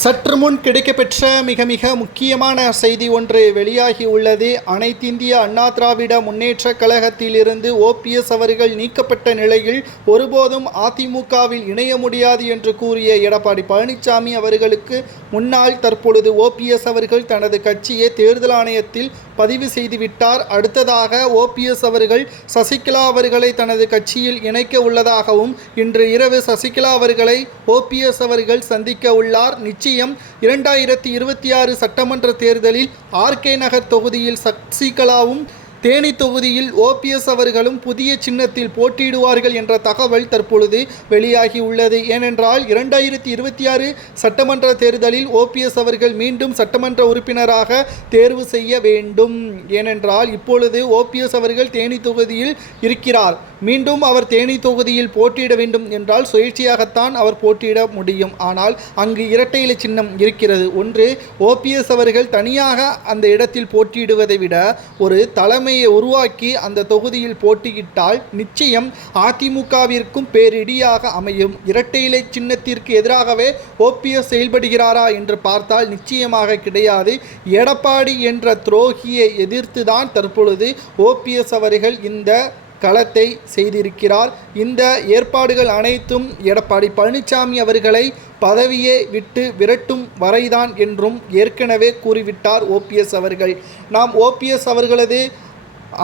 சற்று முன் கிடைக்கப்பெற்ற மிக மிக முக்கியமான செய்தி ஒன்று வெளியாகி உள்ளது. அனைத்திந்திய அண்ணா திராவிட முன்னேற்ற கழகத்திலிருந்து ஓபிஎஸ் அவர்கள் நீக்கப்பட்ட நிலையில் ஒருபோதும் அதிமுகவில் இணைய முடியாது என்று கூறிய எடப்பாடி பழனிசாமி அவர்களுக்கு முன்னால் தற்பொழுது ஓபிஎஸ் அவர்கள் தனது கட்சியை தேர்தல் ஆணையத்தில் பதிவு செய்துவிட்டார். அடுத்ததாக ஓபிஎஸ் அவர்கள் சசிகலா அவர்களை தனது கட்சியில் இணைக்க உள்ளதாகவும் இன்று இரவு சசிகலா அவர்களை ஓபிஎஸ் அவர்கள் சந்திக்க உள்ளார். நிச்சயம் இரண்டாயிரத்தி இருபத்தி ஆறு சட்டமன்ற தேர்தலில் ஆர்கே நகர் தொகுதியில் சசிகலாவும் தேனி தொகுதியில் ஓபிஎஸ் அவர்களும் புதிய சின்னத்தில் போட்டியிடுவார்கள் என்ற தகவல் தற்பொழுது வெளியாகி உள்ளது ஏனென்றால் இரண்டாயிரத்தி இருபத்தி ஆறு சட்டமன்ற தேர்தலில் ஓபிஎஸ் அவர்கள் மீண்டும் சட்டமன்ற உறுப்பினராக தேர்வு செய்ய வேண்டும். ஏனென்றால் இப்பொழுது ஓபிஎஸ் அவர்கள் தேனி தொகுதியில் இருக்கிறார். மீண்டும் அவர் தேனி தொகுதியில் போட்டியிட வேண்டும் என்றால் சுயேட்சையாகத்தான் அவர் போட்டியிட முடியும். ஆனால் அங்கு இரட்டை இலை சின்னம் இருக்கிறது. ஒன்று ஓபிஎஸ் அவர்கள் தனியாக அந்த இடத்தில் போட்டியிடுவதை விட ஒரு தலைமை கூட்டணியை உருவாக்கி அந்த தொகுதியில் போட்டியிட்டால் நிச்சயம் அதிமுகவிற்கும் பேரிடியாக அமையும். இரட்டை இலை சின்னத்திற்கு எதிராகவே ஓபிஎஸ் செயல்படுகிறாரா என்று பார்த்தால் நிச்சயமாக கிடையாது. எடப்பாடி என்ற துரோகியை எதிர்த்துதான் தற்பொழுது ஓபிஎஸ் அவர்கள் இந்த களத்தை செய்திருக்கிறார். இந்த ஏற்பாடுகள் அனைத்தும் எடப்பாடி பழனிசாமி அவர்களை பதவியை விட்டு விரட்டும் வரைதான் என்றும் ஏற்கனவே கூறிவிட்டார் ஓபிஎஸ் அவர்கள். நாம் ஓபிஎஸ் அவர்களது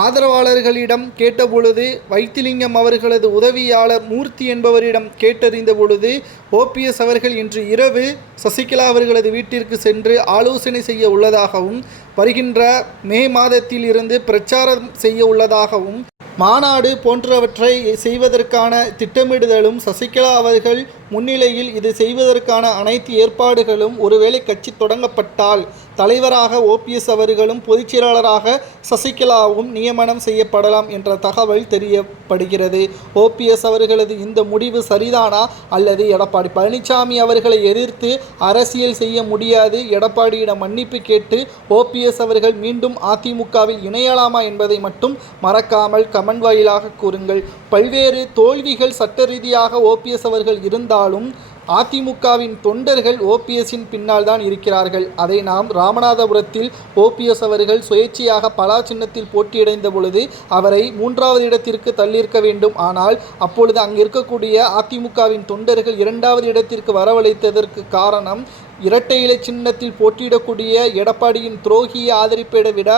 ஆதரவாளர்களிடம் கேட்டபொழுது வைத்திலிங்கம் அவர்களது உதவியாளர் மூர்த்தி என்பவரிடம் கேட்டறிந்த பொழுது ஓபிஎஸ் அவர்கள் இன்று இரவு சசிகலா அவர்களது வீட்டிற்கு சென்று ஆலோசனை செய்ய உள்ளதாகவும் வருகின்ற மே மாதத்தில் இருந்து பிரச்சாரம் செய்ய உள்ளதாகவும் மாநாடு போன்றவற்றை செய்வதற்கான திட்டமிடுதலும் சசிகலா அவர்கள் முன்னிலையில் இது செய்வதற்கான அனைத்து ஏற்பாடுகளும் ஒருவேளை கட்சி தொடங்கப்பட்டால் தலைவராக ஓபிஎஸ் அவர்களும் பொதுச்செயலாளராக சசிகலாவும் நியமனம் செய்யப்படலாம் என்ற தகவல் தெரியப்படுகிறது. ஓபிஎஸ் அவர்களது இந்த முடிவு சரிதானா? அல்லது எடப்பாடி பழனிசாமி அவர்களை எதிர்த்து அரசியல் செய்ய முடியாது? எடப்பாடியிடம் மன்னிப்பு கேட்டு ஓபிஎஸ் அவர்கள் மீண்டும் அதிமுகவில் இணையலாமா என்பதை மட்டும் மறக்காமல் கமெண்ட் வாயிலாக கூறுங்கள். பல்வேறு தோல்விகள் சட்ட ரீதியாக ஓபிஎஸ் அவர்கள் இருந்தால் இருந்தாலும் அதிமுகவின் தொண்டர்கள் ஓபிஎஸ்ஸின் பின்னால் தான் இருக்கிறார்கள். அதை நாம் ராமநாதபுரத்தில் ஓபிஎஸ் அவர்கள் சுயேட்சையாக பலா சின்னத்தில் போட்டியடைந்த பொழுது அவரை மூன்றாவது இடத்திற்கு தள்ளியிருக்க வேண்டும். ஆனால் அப்பொழுது அங்கு இருக்கக்கூடிய அதிமுகவின் தொண்டர்கள் இரண்டாவது இடத்திற்கு வரவழைத்ததற்கு காரணம் இரட்டை இலை சின்னத்தில் போட்டியிடக்கூடிய எடப்பாடியின் துரோகியை ஆதரிப்பதை விட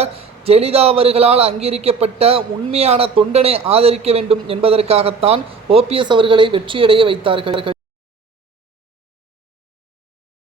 ஜெயலலிதா அவர்களால் அங்கீகரிக்கப்பட்ட உண்மையான தொண்டனை ஆதரிக்க வேண்டும் என்பதற்காகத்தான் ஓபிஎஸ் அவர்களை வெற்றியடைய வைத்தார்கள்.